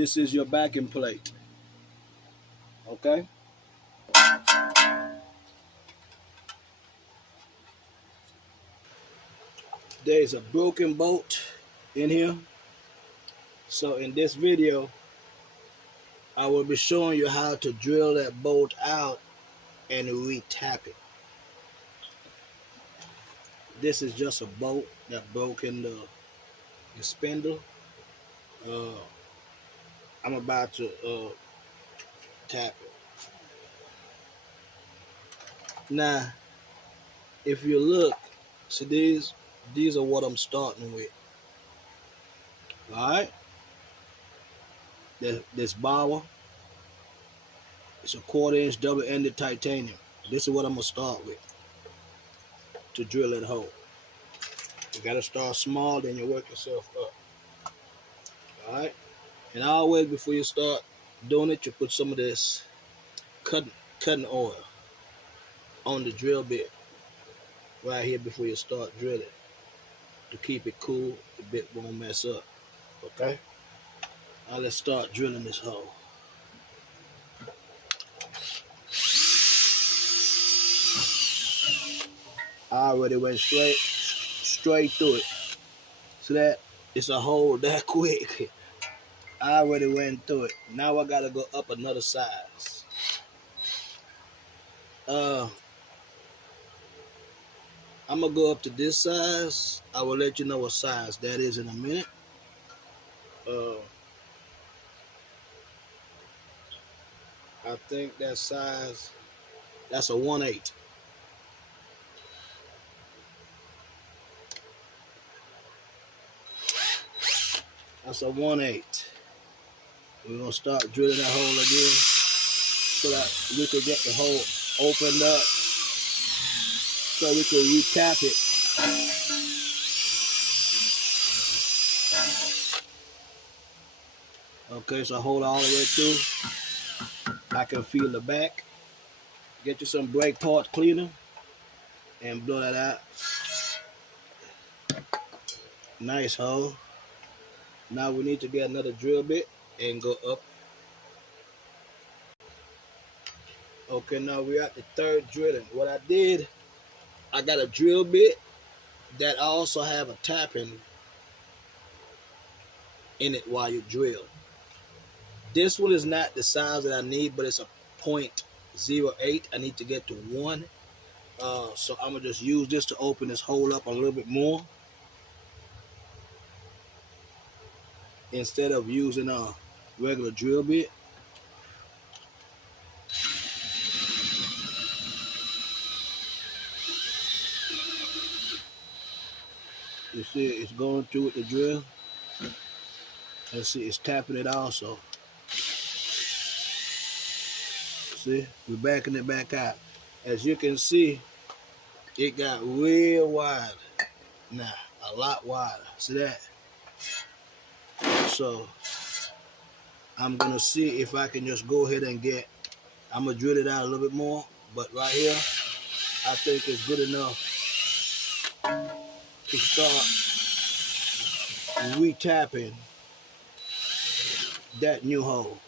this is your backing plate. Okay? There is a broken bolt in here. So in this video, I will be showing you how to drill that bolt out and re-tap it. This is just a bolt that broke in the spindle. I'm about to tap it. Now, if you look, see these are what I'm starting with. Alright? This bower, it's a 1/4 inch double-ended titanium. This is what I'm going to start with to drill that hole. You got to start small, then you work yourself up. Alright? And always before you start doing it, you put some of this cutting oil on the drill bit right here before you start drilling to keep it cool. The bit won't mess up. Okay? Now let's start drilling this hole. I already went straight through it. So that it's a hole that quick. I already went through it. Now I gotta go up another size. I'm gonna go up to this size. I will let you know what size that is in a minute. I think that size, that's a 1/8. That's a 1/8. We're gonna start drilling that hole again so that we can get the hole opened up so we can re-tap it. Okay, so hold all the way through. I can feel the back. Get you some brake part cleaner and blow that out. Nice hole. Now we need to get another drill bit and go up. Okay, now we're at the third drilling. What I did, I got a drill bit that also have a tapping in it while you drill. This one is not the size that I need, but it's a 0.08. I need to get to 1. So I'm gonna just use this to open this hole up a little bit more instead of using a regular drill bit. You see it's going through with the drill. Let's see, it's tapping it also. See, we're backing it back out. As you can see, it got real wide. Now, a lot wider. See that? So, I'm going to see if I can just go ahead and I'm going to drill it out a little bit more. But right here, I think it's good enough to start re-tapping that new hole.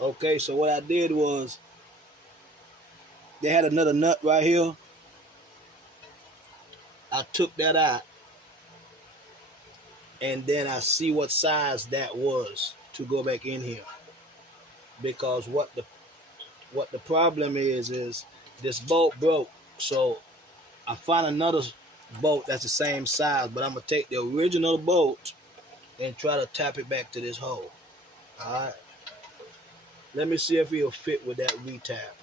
Okay, so what I did was, they had another nut right here. I took that out, and then I see what size that was to go back in here. Because what the problem is this bolt broke. So I found another bolt that's the same size, but I'm gonna take the original bolt and try to tap it back to this hole. Alright. Let me see if it'll fit with that re-tap.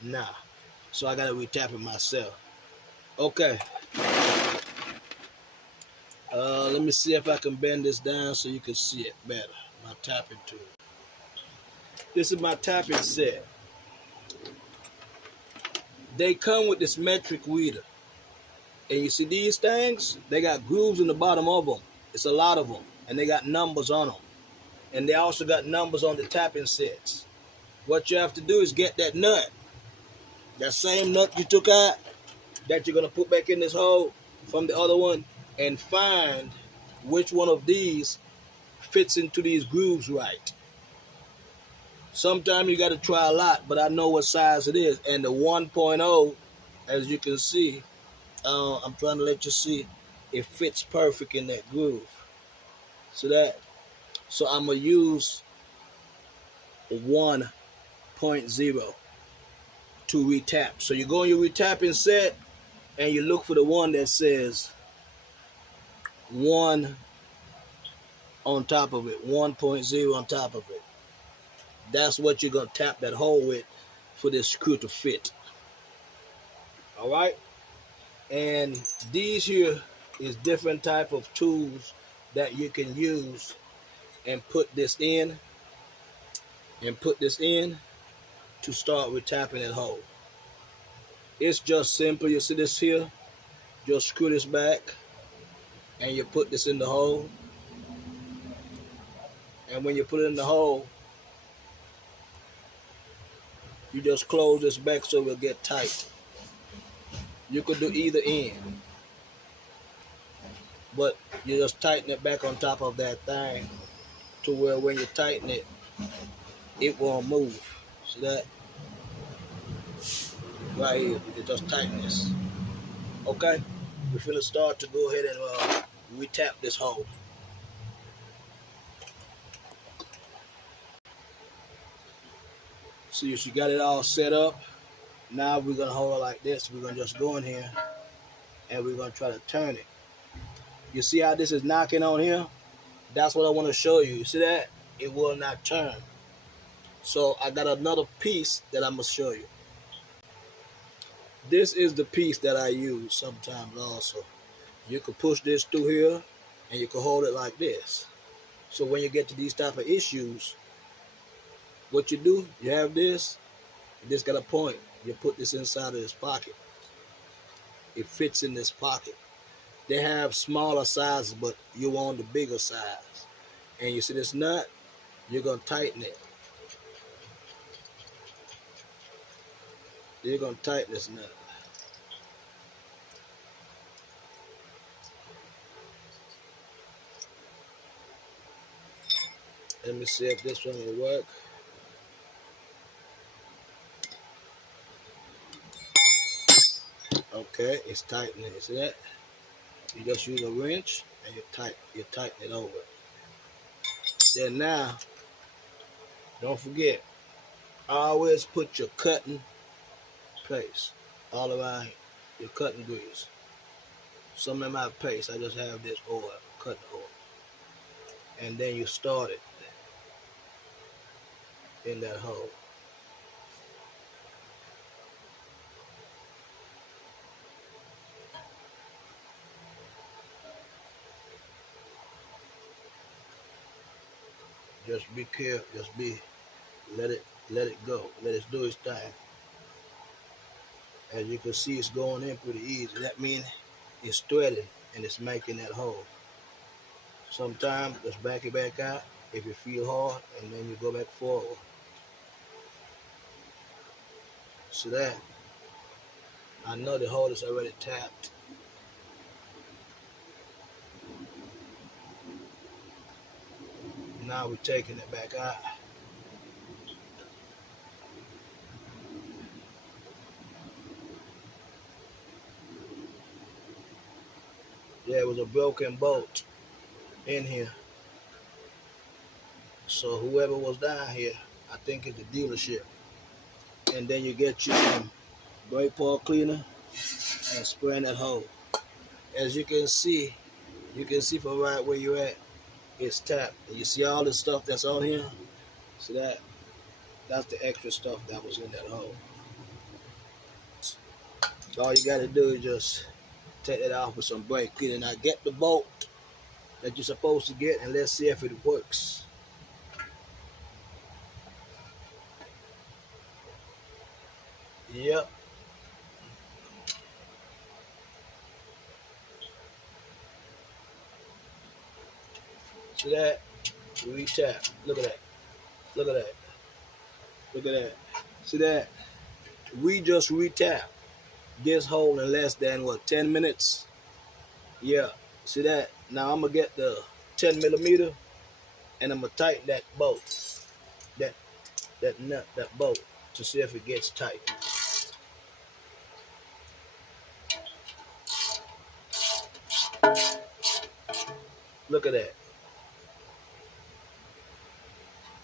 Nah. So I gotta re-tap it myself. Okay. Let me see if I can bend this down so you can see it better. My tapping tool. This is my tapping set. They come with this metric reader. And you see these things? They got grooves in the bottom of them. It's a lot of them. And they got numbers on them. And they also got numbers on the tapping sets. What you have to do is get that nut. That same nut you took out, that you're going to put back in this hole from the other one, and find which one of these fits into these grooves right. Sometimes you got to try a lot, but I know what size it is. And the 1.0, as you can see, I'm trying to let you see, it fits perfect in that groove. So I'm going to use 1.0 to retap. So you go on your retapping set and you look for the one that says 1 on top of it, 1.0 on top of it. That's what you're going to tap that hole with for this screw to fit. All right? And these here is different type of tools that you can use and put this in to start retapping that hole. It's just simple. You see this here? Just screw this back and you put this in the hole. And when you put it in the hole, you just close this back so it will get tight. You could do either end, but you just tighten it back on top of that thing to where when you tighten it, it won't move. See that? Right here, you just tighten this. Okay? We're finna start to go ahead and retap this hole. See, if you got it all set up, now we're gonna hold it like this. We're gonna just go in here and we're gonna try to turn it. You see how this is knocking on here? That's what I want to show you. You see that? It will not turn. So I got another piece that I'm gonna show you. This is the piece that I use sometimes also. You can push this through here and you can hold it like this. So when you get to these type of issues, what you do, you have this got a point. You put this inside of this pocket. It fits in this pocket. They have smaller sizes, but you want the bigger size. And you see this nut, you're gonna tighten it. You're gonna tighten this nut. Let me see if this one will work. Okay, it's tightening. See that? You just use a wrench and you tighten it over. Then now, don't forget, always put your cutting paste all around here. Your cutting grease. Some of my paste, I just have this oil, cutting oil. And then you start it in that hole. Just be careful, let it go. Let it do its thing. As you can see, it's going in pretty easy. That means it's threading and it's making that hole. Sometimes just back it back out if you feel hard, and then you go back forward. See that? I know the hole is already tapped. Now we're taking it back out. Yeah, it was a broken bolt in here. So whoever was down here, I think it's the dealership. And then you get your brake part cleaner and spray in that hole. As you can see from right where you're at, it's tapped. And you see all the stuff that's on here? See that? That's the extra stuff that was in that hole. So all you gotta do is just take it off with some brake cleaner. Now get the bolt that you're supposed to get and let's see if it works. Yep. See that? Retap. Look at that. Look at that. Look at that. See that? We just retap this hole in less than what, 10 minutes? Yeah. See that? Now I'm gonna get the 10 millimeter And I'm gonna tighten that bolt, that nut, that bolt, to see if it gets tight. Look at that.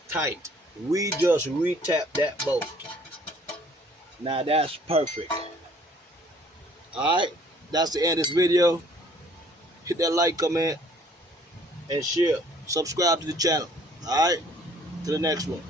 Tight. We just re-tap that bolt. Now that's perfect. Alright, that's the end of this video. Hit that like, comment, and share. Subscribe to the channel. Alright, to the next one.